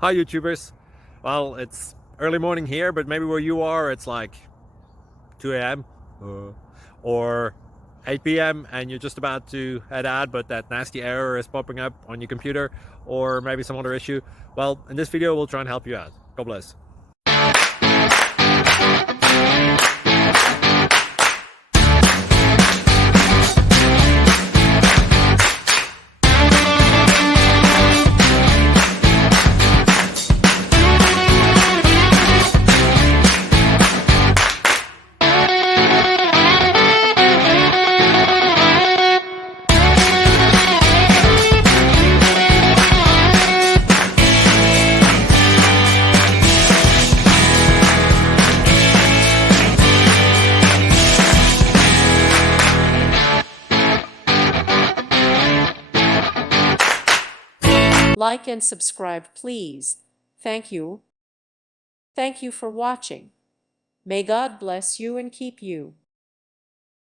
Hi YouTubers. Well, it's early morning here, but maybe where you are it's like 2 a.m. Or 8 p.m. and you're just about to head out, but that nasty error is popping up on your computer, or maybe some other issue. Well, in this video we'll try and help you out. God bless. Like and subscribe, please. Thank you. Thank you for watching. May God bless you and keep you.